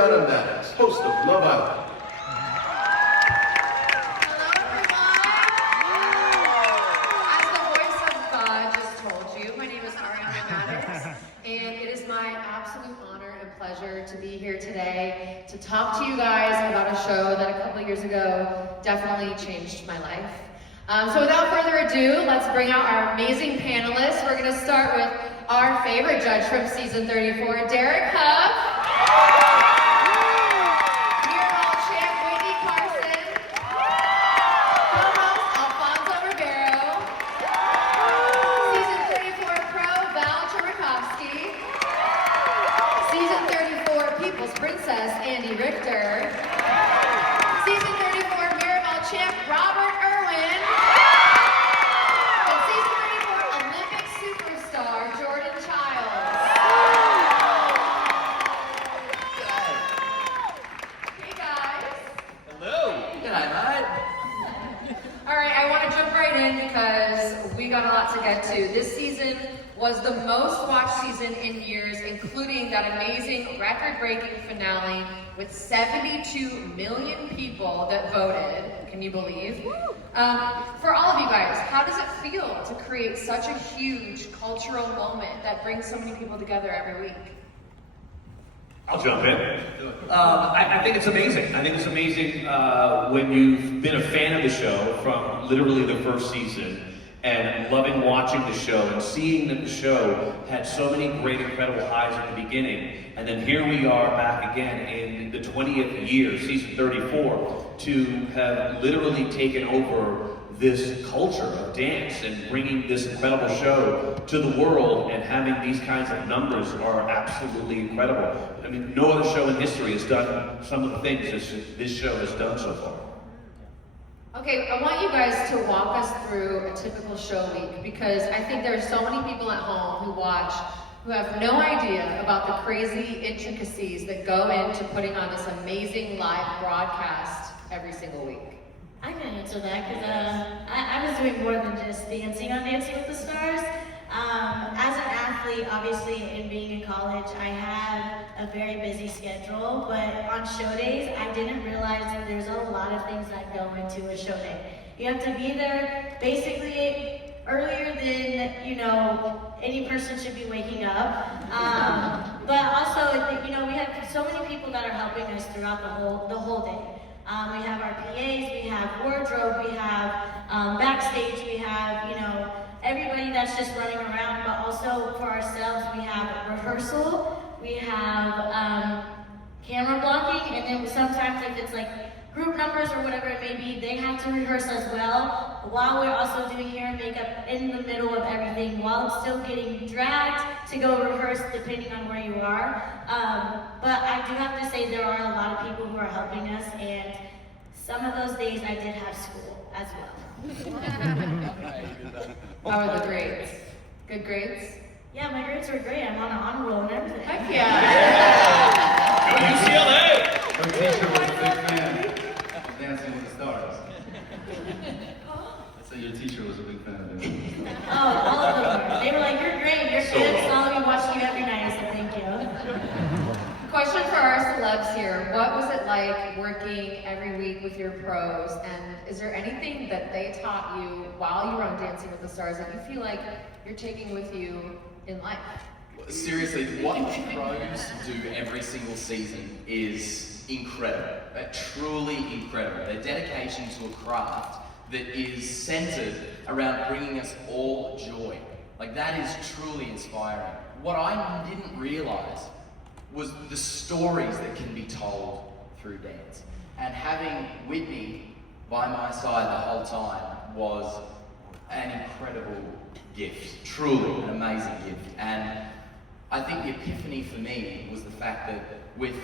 Ariana Madix, host of Love Island. To be here today to talk to you guys about a show that a couple of years ago definitely changed my life. So without further ado, let's bring out our amazing panelists. We're going to start with our favorite judge from season 34, Derek Hough. Mirabelle champ, Witney Carson. Co-host, Alfonso Ribeiro. Season 34 pro, Chmerkovskiy. Season 34 People's Princess, Richter. Season 34 Mirabelle champ, Irwin. And season 34 Olympic superstar, Chiles. Hey guys. Hello. G'day, mate. All right, I want to jump right in because we got a lot to get to. This season was the most watched season in years, including that amazing record-breaking finale with 72 million people that voted. Can you believe? For all of you guys, how does it feel to create such a huge cultural moment that brings so many people together every week? I'll jump in. I think it's amazing. I think it's amazing when you've been a fan of the show from literally the first season and loving watching the show and seeing that the show had so many great, incredible highs at the beginning. And then here we are back again in the 20th year, season 34, to have literally taken over this culture of dance and bringing this incredible show to the world and having these kinds of numbers are absolutely incredible. I mean, no other show in history has done some of the things this show has done so far. Okay, I want you guys to walk us through a typical show week because I think there are so many people at home who watch who have no idea about the crazy intricacies that go into putting on this amazing live broadcast every single week. I can answer that because I was doing more than just dancing on Dancing with the Stars. As an athlete, obviously, and being in college, I had a very busy schedule, but on show days, I didn't realize that there's a lot of things that go into a show day. You have to be there basically earlier than, any person should be waking up. But also, we have so many people that are helping us throughout the whole day. We have our PAs, we have wardrobe, we have backstage, we have, everybody that's just running around, but also for ourselves, we have rehearsal, we have camera blocking, and then sometimes if it's like group numbers or whatever it may be, they have to rehearse as well, while we're also doing hair and makeup in the middle of everything, while it's still getting dragged to go rehearse depending on where you are. But I do have to say there are a lot of people who are helping us, and some of those days I did have school as well. How are the grades? Good grades? Yeah, my grades were great. I'm on an honor roll and everything. Heck yeah! Go UCLA! Her teacher was a big fan of Dancing with the Stars. So your teacher was a big fan of it. Oh, all of them were. They were like, you're great, you're good, so I'll be watching you every night. I said, thank you. Question for our celebs here. What was it like working every week with your pros? And is there anything that they taught you while you were on Dancing with the Stars that you feel like you're taking with you in life? Seriously, what the pros do every single season is incredible. Truly incredible. Their dedication to a craft that is centered around bringing us all joy. Like, that is truly inspiring. What I didn't realize was the stories that can be told through dance. And having Witney by my side the whole time was an incredible gift, truly an amazing gift. And I think the epiphany for me was the fact that with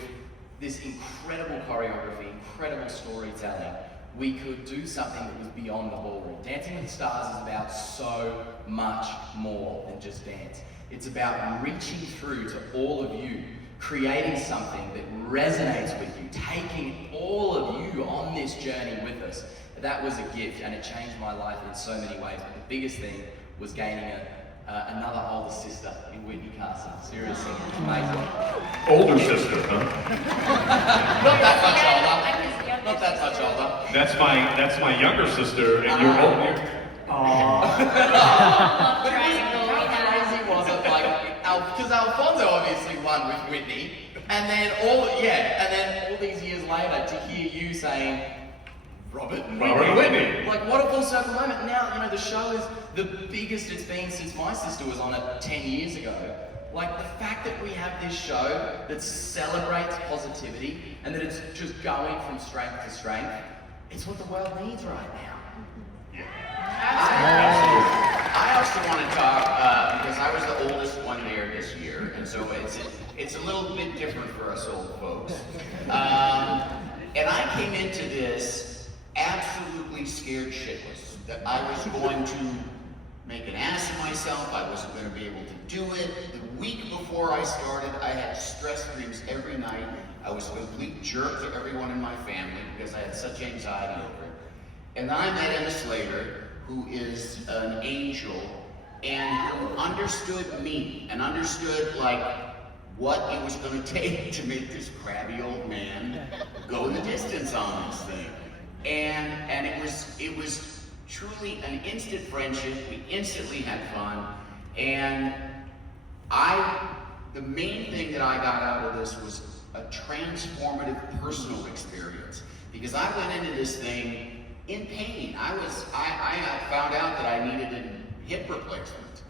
this incredible choreography, incredible storytelling, we could do something that was beyond the ballroom. Dancing with the Stars is about so much more than just dance. It's about reaching through to all of you, creating something that resonates with you, taking all of you on this journey with us. That was a gift, and it changed my life in so many ways. But the biggest thing was gaining another older sister in Witney, Carson. Seriously, amazing. Older sister, huh? Not that much older. Not that much older. That's my younger sister, and you're older. But how crazy was it? Like, because Alfonso obviously won with Witney, and then all these years later to hear you saying, Robert Witney. Like, what a full circle moment. Now, you know, the show is the biggest it's been since my sister was on it 10 years ago. Like, the fact that we have this show that celebrates positivity and that it's just going from strength to strength, it's what the world needs right now. I also want to talk because I was the oldest one there this year, and so it's a little bit different for us old folks. And I came into this absolutely scared shitless that I was going to make an ass of myself. I wasn't going to be able to do it. The week before I started, I had stress dreams every night. I was a complete jerk to everyone in my family because I had such anxiety over it. And then I met Emma Slater, who is an angel and who understood me and understood like what it was going to take to make this crabby old man go the distance on this thing. And it was truly an instant friendship. We instantly had fun, and the main thing that I got out of this was a transformative personal experience, because I went into this thing in pain. I found out that I needed a hip replacement,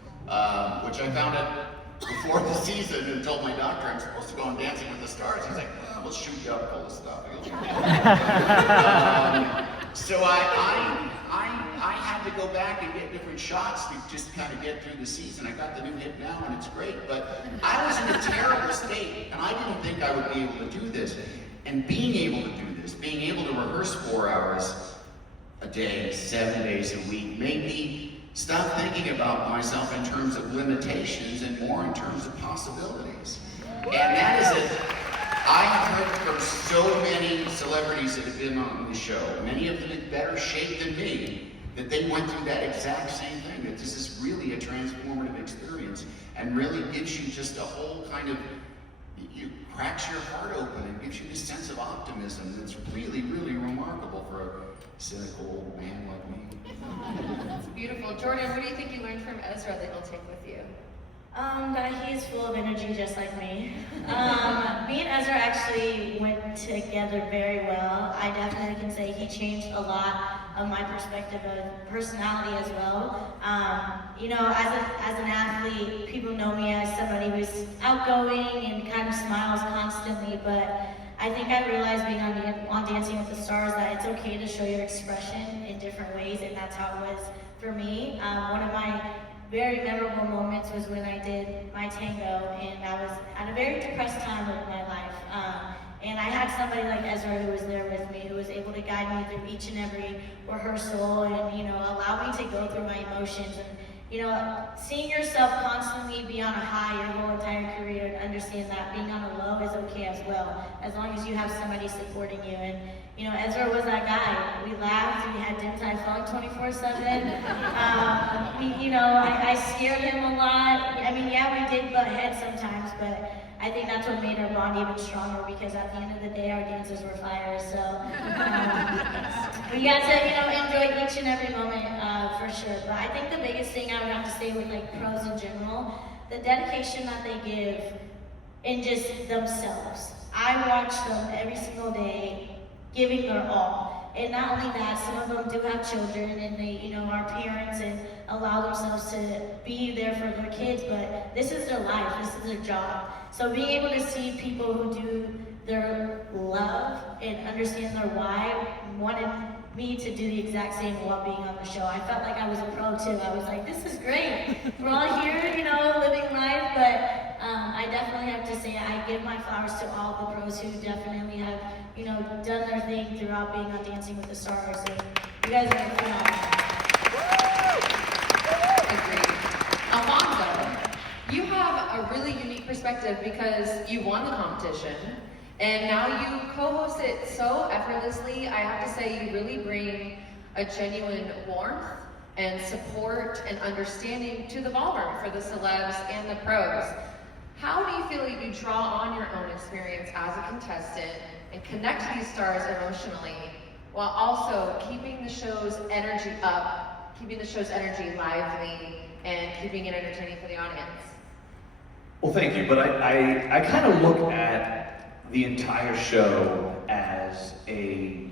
which I found out before the season and told my doctor I'm supposed to go on Dancing with the Stars. He's like, well, we'll shoot you up full of stuff. So I had to go back and get different shots to just kind of get through the season. I got the new hip now and it's great, but I was in a terrible state and I didn't think I would be able to do this. And being able to do this, being able to rehearse 4 hours a day, 7 days a week, made me stop thinking about myself in terms of limitations and more in terms of possibilities. And that is it. I have heard from so many celebrities that have been on the show, many of them in better shape than me, that they went through that exact same thing, that this is really a transformative experience and really gives you just a whole kind of, you cracks your heart open and gives you this sense of optimism that's really, really remarkable for a cynical old man like me. That's beautiful. Jordan, what do you think you learned from Ezra that you'll take with you? That he's full of energy just like me. Me and Ezra actually went together very well. I definitely can say he changed a lot of my perspective of personality as well. You know, as an athlete, people know me as somebody who's outgoing and kind of smiles constantly, but I think I realized being on Dancing with the Stars that it's okay to show your expression in different ways, and that's how it was for me. One of my very memorable moments was when I did my tango, and I was at a very depressed time of my life. And I had somebody like Ezra who was there with me, who was able to guide me through each and every rehearsal and, you know, allow me to go through my emotions. And, you know, seeing yourself constantly be on a high your whole entire career and understand that being on a low is okay as well, as long as you have somebody supporting you. And, you know, Ezra was that guy. We laughed, we had Din Tai Fung 24/7. You know, I scared him a lot. I mean, yeah, we did butt heads sometimes, but I think that's what made our bond even stronger, because at the end of the day, our dancers were fire. So we got to, you know, enjoy each and every moment for sure. But I think the biggest thing I would have to say with like pros in general, the dedication that they give in just themselves. I watch them every single day giving their all. And not only that, some of them do have children and they, you know, are parents and allow themselves to be there for their kids, but this is their life, this is their job. So being able to see people who do their love and understand their why wanted me to do the exact same while being on the show. I felt like I was a pro too. I was like, this is great. We're all here, you know, living life, but I definitely have to say I give my flowers to all the pros who definitely have, you know, done their thing throughout being on Dancing with the Stars. And you guys are phenomenal. Agreed. Alfonso, you have a really unique perspective because you won the competition and now you co-host it so effortlessly. I have to say you really bring a genuine warmth and support and understanding to the ballroom for the celebs and the pros. How do you feel you draw on your own experience as a contestant and connect to these stars emotionally while also keeping the show's energy up, keeping the show's energy lively, and keeping it entertaining for the audience? Well, thank you, but I kind of look at the entire show as a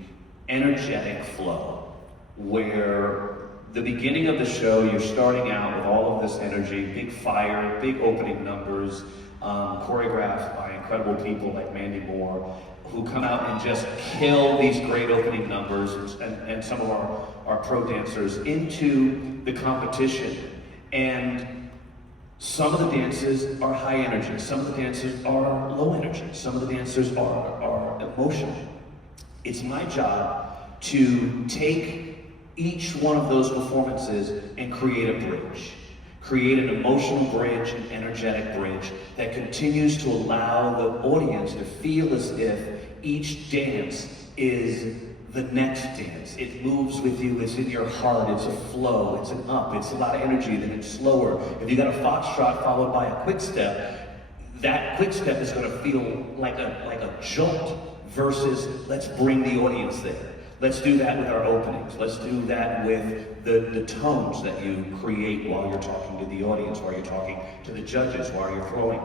energetic flow, where the beginning of the show, you're starting out with all of this energy, big fire, big opening numbers, choreographed by incredible people like Mandy Moore, who come out and just kill these great opening numbers, and some of our pro dancers into the competition. And some of the dances are high energy, some of the dances are low energy, some of the dancers are emotional. It's my job to take each one of those performances and create a bridge. Create an emotional bridge, an energetic bridge that continues to allow the audience to feel as if each dance is the next dance. It moves with you, it's in your heart, it's a flow, it's an up, it's a lot of energy, then it's slower. If you got a foxtrot followed by a quick step, that quick step is gonna feel like a jolt versus let's bring the audience there. Let's do that with our openings. Let's do that with the tones that you create while you're talking to the audience, while you're talking to the judges, while you're throwing.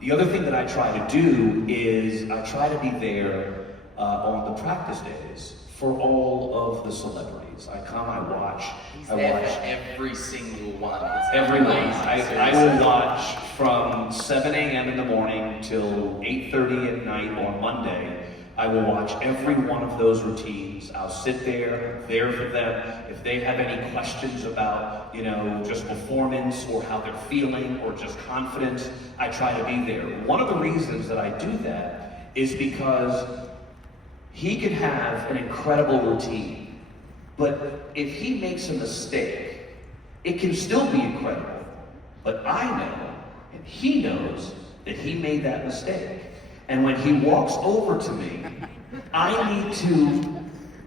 The other thing that I try to do is I try to be there on the practice days for all of the celebrities. I come, I watch. He's there for every single one. Everyone. I will watch from 7 a.m. in the morning till 8:30 at night on Monday. I will watch every one of those routines. I'll sit there for them. If they have any questions about, just performance or how they're feeling or just confidence, I try to be there. One of the reasons that I do that is because he could have an incredible routine, but if he makes a mistake, it can still be incredible. But I know, and he knows, that he made that mistake. And when he walks over to me, I need to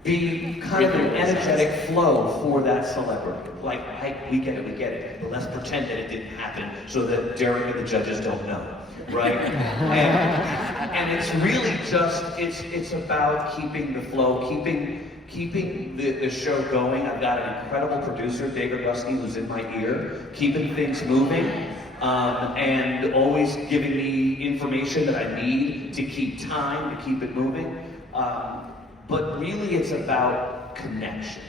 be kind of an energetic flow for that celebrity. Like, hey, we get it, but let's pretend that it didn't happen so that Derek and the judges don't know, right? And it's really just, it's about keeping the flow, keeping the show going. I've got an incredible producer, David Rusty, who's in my ear, keeping things moving. And always giving me information that I need to keep time, to keep it moving. But really it's about connection.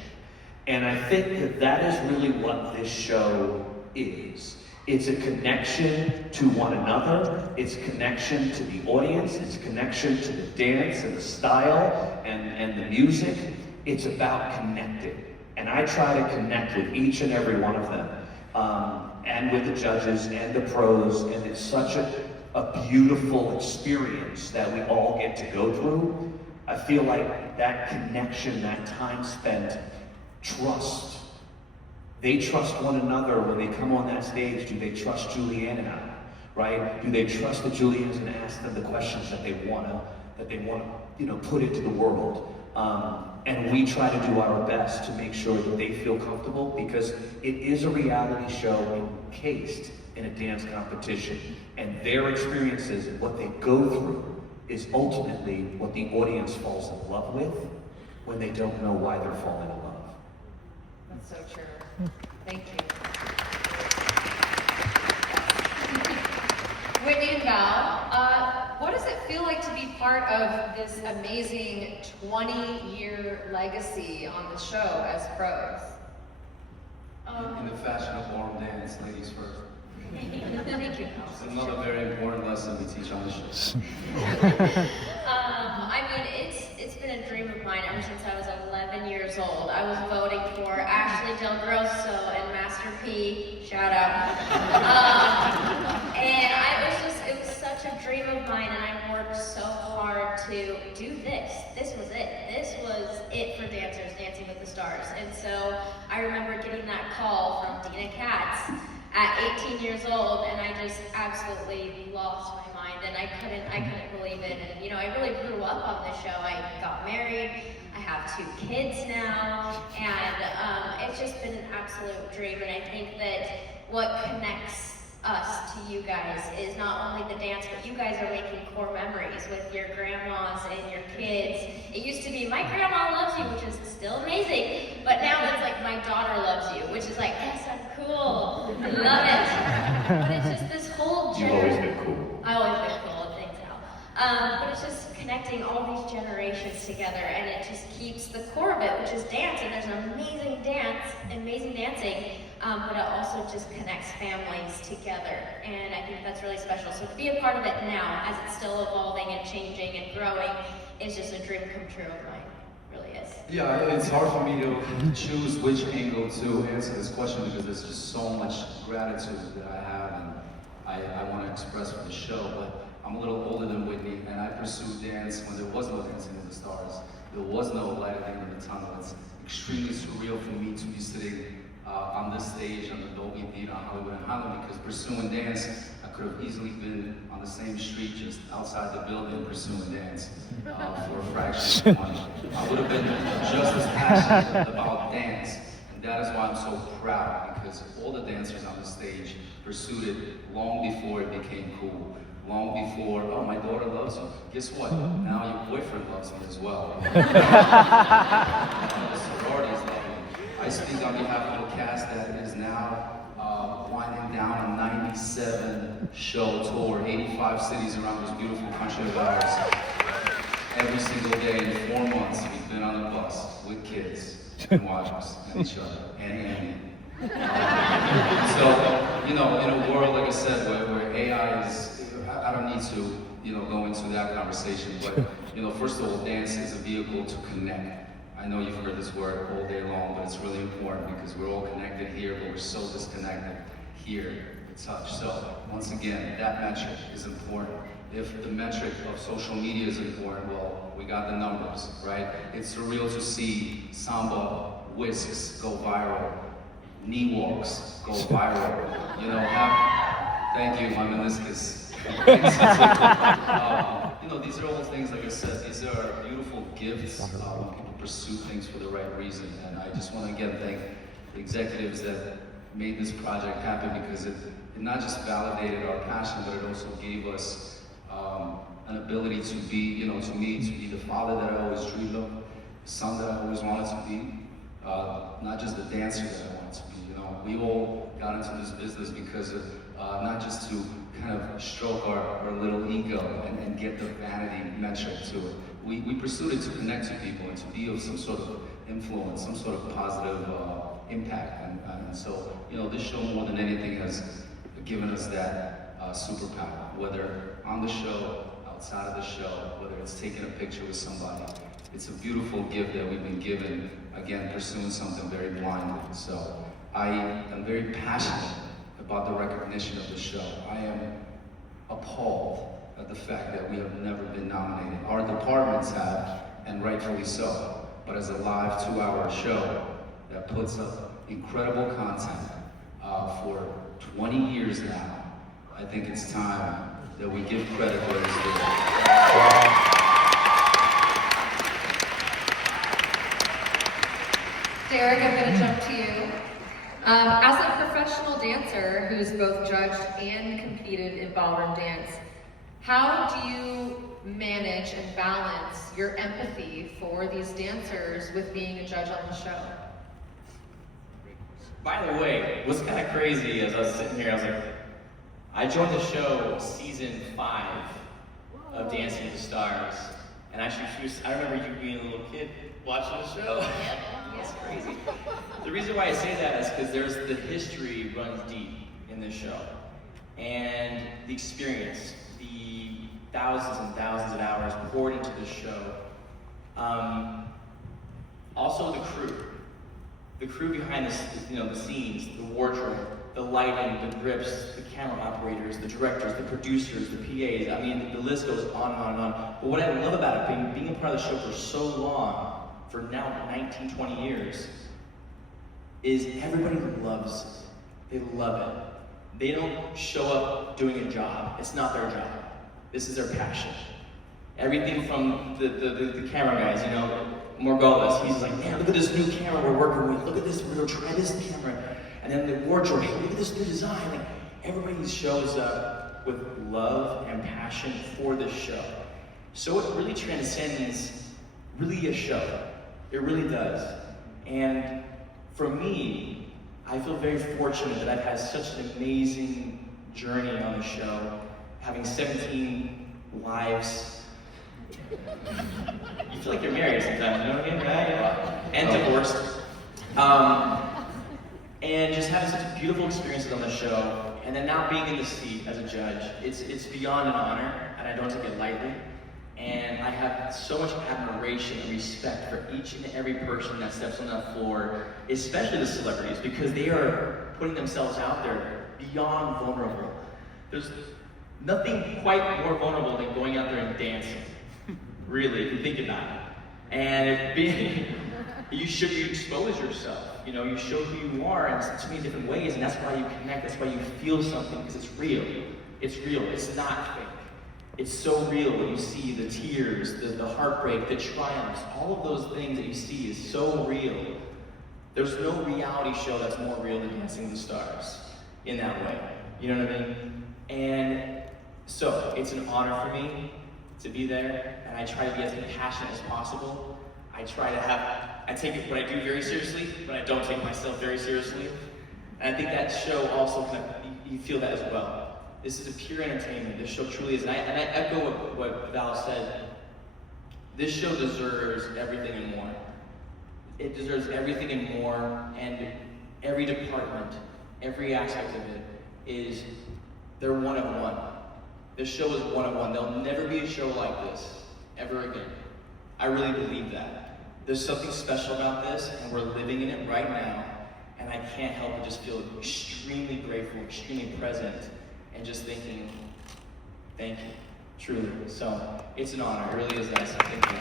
And I think that is really what this show is. It's a connection to one another, it's a connection to the audience, it's a connection to the dance and the style and the music. It's about connecting. And I try to connect with each and every one of them. And with the judges and the pros, and it's such a beautiful experience that we all get to go through. I feel like that connection, that time spent, trust. They trust one another when they come on that stage. Do they trust Julianne and I, right? Do they trust the Julians and ask them the questions that they wanna put into the world? And we try to do our best to make sure that they feel comfortable, because it is a reality show encased in a dance competition. And their experiences and what they go through is ultimately what the audience falls in love with when they don't know why they're falling in love. That's so true. Thank you. Witney and Val, what does it feel like to be part of this amazing 20-year legacy on the show as pros? In the fashion of ballroom dance, ladies first. Thank you. It's another very important lesson we teach on the show. It's been a dream of mine ever since I was 11 years old. I was voting for Ashley Del Grosso and Master P, shout out. And it was such a dream of mine, and I worked so hard to do this. This was it. This was it for dancers, Dancing with the Stars. And so I remember getting that call from Dina Katz at 18 years old, and I just absolutely lost my mind, and I couldn't believe it. And I really grew up on this show. I got married, I have 2 kids now, and it's just been an absolute dream. And I think that what connects us to you guys is not only the dance, but you guys are making core memories with your grandmas and your kids. It used to be, my grandma loves you, which is still amazing, but now it's like, my daughter loves you, which is like, yes, I'm cool, I love it. But it's just this whole You've always been cool. I always been cool, and thanks Al. But it's just connecting all these generations together, and it just keeps the core of it, which is dance, and there's an amazing dancing, but it also just connects families together, and I think that's really special. So to be a part of it now, as it's still evolving and changing and growing, is just a dream come true of mine. It really is. Yeah, it's hard for me to choose which angle to answer this question because there's just so much gratitude that I have and I want to express for the show. But I'm a little older than Witney, and I pursued dance when there was no Dancing with the Stars. There was no light at the end of the tunnel. It's extremely surreal for me to be sitting on this stage on the Dolby Theater on Hollywood and Harlem, because pursuing dance, I could have easily been on the same street just outside the building pursuing dance for a fraction of money. I would have been just as passionate about dance, and that is why I'm so proud, because all the dancers on the stage pursued it long before it became cool. Long before, oh, my daughter loves you. Guess what? Now your boyfriend loves me as well. The sororities love me. I speak on behalf of a cast that is now winding down a 97 show tour, 85 cities around this beautiful country of ours. Every single day in 4 months, we've been on the bus with kids and wives and each other and Andy. So, you know, in a world, like I said, where AI is, I don't need to, you know, go into that conversation, but, you know, first of all, dance is a vehicle to connect. I know you've heard this word all day long, but it's really important because we're all connected here, but we're so disconnected here with touch. So, once again, that metric is important. If the metric of social media is important, well, we got the numbers, right? It's surreal to see samba whisks go viral, knee walks go viral, you know, thank you, my meniscus. You know, these are all things, like I said, these are beautiful gifts when people pursue things for the right reason. And I just want to again thank the executives that made this project happen, because it not just validated our passion, but it also gave us an ability to be, you know, to me, to be the father that I always dreamed of, the son that I always wanted to be, not just the dancer that I wanted to be. You know, we all got into this business because of not just to kind of stroke our little ego and get the vanity metric to it. We pursued it to connect to people and to be of some sort of influence, some sort of positive impact. And so, you know, this show more than anything has given us that superpower, whether on the show, outside of the show, whether it's taking a picture with somebody. It's a beautiful gift that we've been given, again, pursuing something very blindly. So I am very passionate about the recognition of the show. I am appalled at the fact that we have never been nominated. Our departments have, and rightfully so, but as a live 2-hour show that puts up incredible content for 20 years now, I think it's time that we give credit where it's due. Derek, I'm going to jump to you. As a professional dancer who's both judged and competed in ballroom dance, how do you manage and balance your empathy for these dancers with being a judge on the show? By the way, what's kind of crazy as I was sitting here, I was like, I joined the show season 5 of Dancing with the Stars, and actually, I remember you being a little kid watching the show. That's crazy. The reason why I say that is because the history runs deep in this show, and the experience, the thousands and thousands of hours poured into this show. Also the crew behind this, you know, the scenes, the wardrobe, the lighting, the grips, the camera operators, the directors, the producers, the PAs. I mean, the list goes on and on and on. But what I love about it, being a part of the show for so long, for now 19, 20 years, is everybody loves it. They love it. They don't show up doing a job. It's not their job. This is their passion. Everything from the camera guys, you know, Margolis, he's like, man, look at this new camera we're working with. Look at this, we're gonna try this camera. And then the wardrobe, hey, look at this new design. Like, everybody shows up with love and passion for this show. So it really transcends really a show. It really does. And for me, I feel very fortunate that I've had such an amazing journey on the show, having 17 lives. You feel like you're married sometimes, you know what I mean, right? And divorced. And just having such beautiful experiences on the show, and then now being in the seat as a judge, it's beyond an honor, and I don't take it lightly. And I have so much admiration and respect for each and every person that steps on that floor, especially the celebrities, because they are putting themselves out there beyond vulnerable. There's nothing quite more vulnerable than going out there and dancing, really, if you think about it. And you expose yourself, you know, you show who you are in so many different ways, and that's why you connect, that's why you feel something, because it's real. It's real, it's not fake. It's so real when you see the tears, the heartbreak, the triumphs, all of those things that you see is so real. There's no reality show that's more real than Dancing with the Stars in that way. You know what I mean? And so it's an honor for me to be there, and I try to be as passionate as possible. I take what I do very seriously, but I don't take myself very seriously. And I think that show also you feel that as well. This is a pure entertainment. This show truly is, and I echo what Val said. This show deserves everything and more. It deserves everything and more, and every department, every aspect of it they're one of one. This show is one of one. There'll never be a show like this, ever again. I really believe that. There's something special about this, and we're living in it right now, and I can't help but just feel extremely grateful, extremely present, and just thinking, thank you, truly. So, it's an honor, it really is nice. Thank you.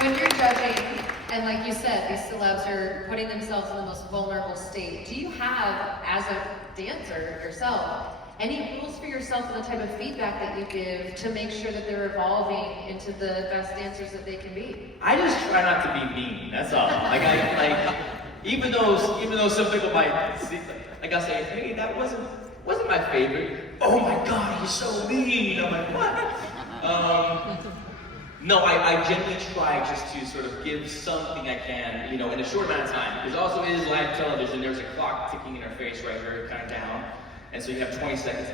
When you're judging, and like you said, these celebs are putting themselves in the most vulnerable state, do you have, as a dancer yourself, any rules for yourself and the type of feedback that you give to make sure that they're evolving into the best dancers that they can be? I just try not to be mean, that's all. Even though some people might see, I'll say, hey, that wasn't my favorite. Oh my God, he's so mean. I'm like, what? No, I genuinely try just to sort of give something I can, in a short amount of time. Because also it is live television, there's a clock ticking in our face right here, kind of down. And so you have 20 seconds.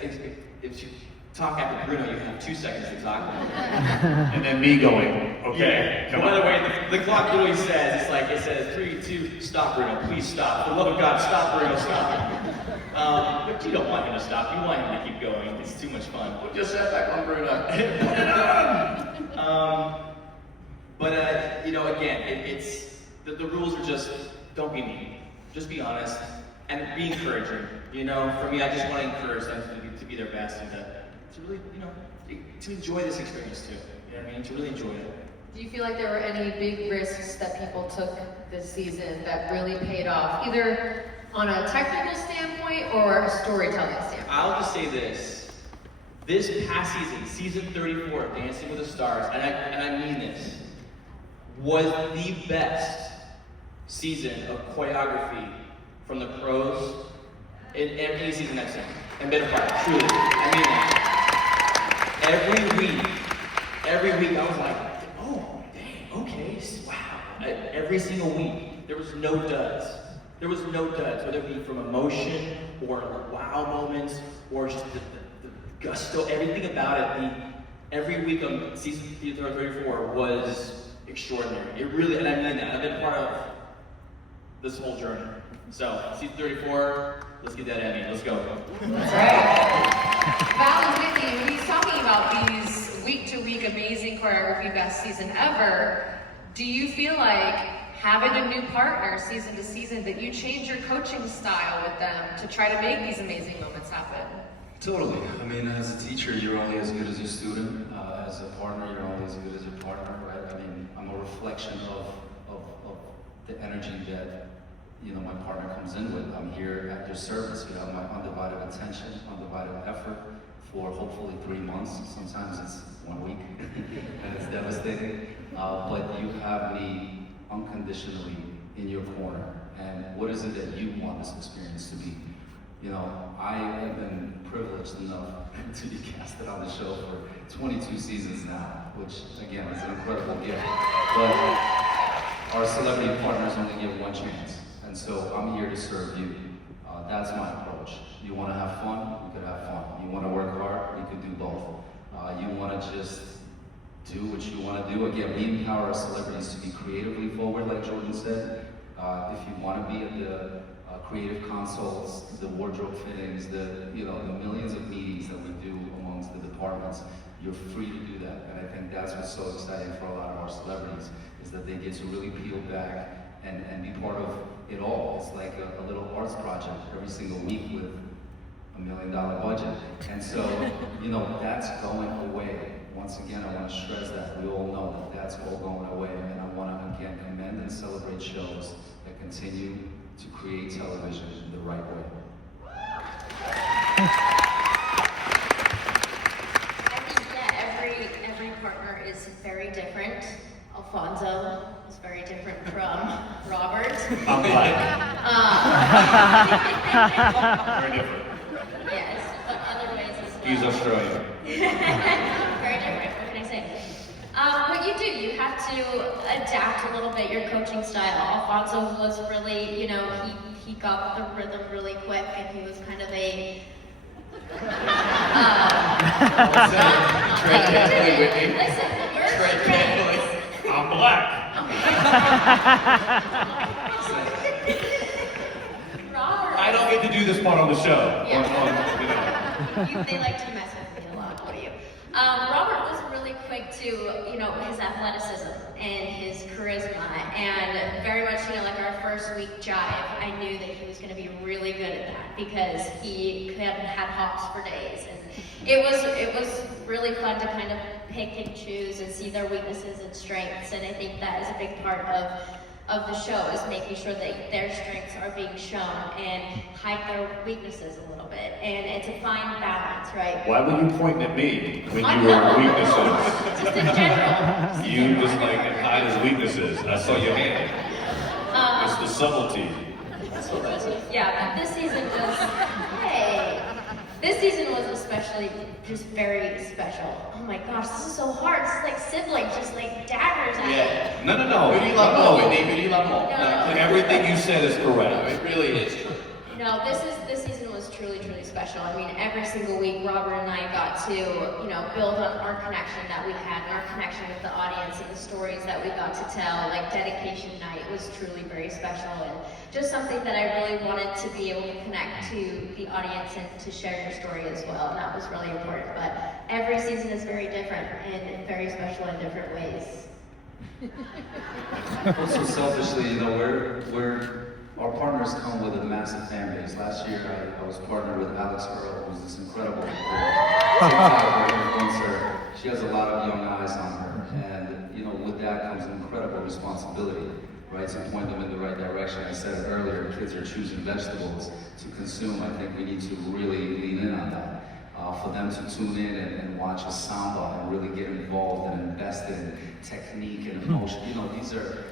If you talk after Bruno, you have 2 seconds to talk. And then me going, okay. Yeah. By the way, the clock literally says, it says 3, 2, stop Bruno, please stop. For the love of God, stop Bruno, stop. But you don't want him to stop, you want him to keep going. It's too much fun. We'll just set back on Bruno. Again, it's the rules are just, don't be mean. Just be honest and be encouraging. For me, I just want to encourage them to be their best and to really, to enjoy this experience too. You know what I mean? To really enjoy it. Do you feel like there were any big risks that people took this season that really paid off, either on a technical standpoint or a storytelling standpoint? I'll just say this. This past season 34 of Dancing with the Stars, and I mean this, was the best season of choreography from the pros in any season I've seen. And been a part, truly. I mean that. Every week I was like, oh, dang, okay, wow. Every single week, there was no duds. There was no duds, whether it be from emotion or wow moments or just the gusto, everything about it. Every week on season 34 was extraordinary. It really, and I mean that. I've been part of this whole journey. So, season 34, let's get that Emmy. Let's go. That's right. Val and Witney, when he's talking about these week-to-week amazing choreography best season ever, do you feel like having a new partner season to season that you change your coaching style with them to try to make these amazing moments happen? Totally. I mean, as a teacher, you're only as good as your student. As a partner, you're only as good as your partner, right? I mean, I'm a reflection of the energy that my partner comes in with. I'm here at your service. You have my undivided attention, undivided effort for hopefully 3 months. Sometimes it's 1 week, and it's devastating. But you have me unconditionally in your corner. And what is it that you want this experience to be? You know, I have been privileged enough to be casted on the show for 22 seasons now, which again is an incredible gift. But our celebrity partners only get one chance, and so I'm here to serve you. That's my approach. You want to have fun? We could have fun. You want to work hard? We could do both. You want to just do what you want to do. Again, we empower our celebrities to be creatively forward, like Jordan said. If you want to be at the creative consults, the wardrobe fittings, the millions of meetings that we do amongst the departments, you're free to do that. And I think that's what's so exciting for a lot of our celebrities, is that they get to really peel back and be part of it all. It's like a little arts project every single week with $1 million budget. And so, that's going away. Once again, I want to stress that. We all know that that's all going away. And I want to, again, commend and celebrate shows that continue to create television the right way. I think, yeah, every partner is very different. Alfonso is very different from Robert. I'm black. Very different. Yes, but other ways as well. He's Australian. Very different, what can I say? But you do, you have to adapt a little bit your coaching style. Alfonso was really, he got the rhythm really quick, and he was kind of a... Tread carefully, Witney. Listen, you're Tread straight. carefully. I'm black. Robert. I don't get to do this part on the show. Yeah. On, They like to mess with me a lot, what do you? Robert was really quick to, his athleticism and his charisma, and very much, like our first week jive, I knew that he was going to be really good at that because he hadn't had hops for days, and it was really fun to kind of pick and choose and see their weaknesses and strengths, and I think that is a big part of the show, is making sure that their strengths are being shown and hide their weaknesses a little bit. And it's a fine balance, right? why were you pointing at me when you were weaknesses? Just in general. You just like hide his weaknesses. I saw your hand. It's the subtlety. Yeah, but this season was especially just very special. Oh my gosh, this is so hard. This is like siblings, just like daggers at Yeah. No. Who do you love more, Whitney? Who do you love more? No. Everything you said is No, correct. it really is true. No, this season was truly special. I mean, every single week, Robert and I got to, build on our connection that we had, and our connection with the audience, and the stories that we got to tell. Like dedication night was truly very special, and just something that I really wanted to be able to connect to the audience and to share your story as well. And that was really important. But every season is very different and very special in different ways. Also selfishly, our partners come with a massive fan base. Last year, I was partnered with Alex Earl, who's this incredible TikTok influencer. She has a lot of young eyes on her, and with that comes an incredible responsibility, right? To point them in the right direction. I said earlier, kids are choosing vegetables to consume. I think we need to really lean in on that. For them to tune in and watch a samba and really get involved and invest in technique and emotion. These are,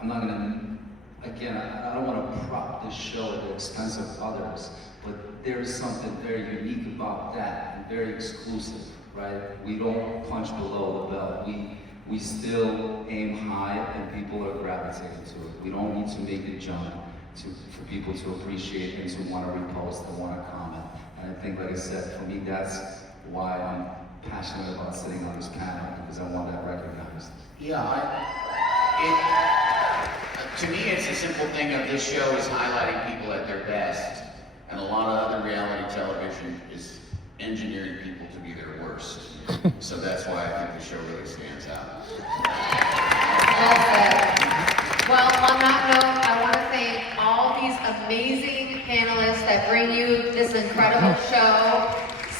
I'm not gonna, again, I don't want to prop this show at the expense of others, but there is something very unique about that and very exclusive, right? We don't punch below the belt. We still aim high and people are gravitating to it. We don't need to make it jump for people to appreciate and to want to repost and want to comment. And I think, like I said, for me, that's why I'm passionate about sitting on this panel, because I want that recognized. Yeah, to me, it's a simple thing of this show is highlighting people at their best, and a lot of other reality television is engineering people to be their worst. So that's why I think the show really stands out. Well, on that note, I want to thank all these amazing panelists that bring you this incredible show,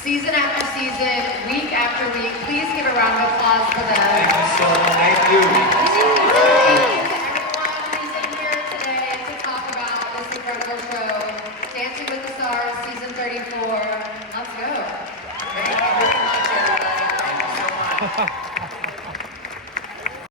season after season, week after week. Please give a round of applause for them. Thank you so much. Thank you. Everyone who's in here today to talk about this incredible show, Dancing with the Stars, season 34. Let's go. Thank you very much, everybody. Thank you so much. Thank you.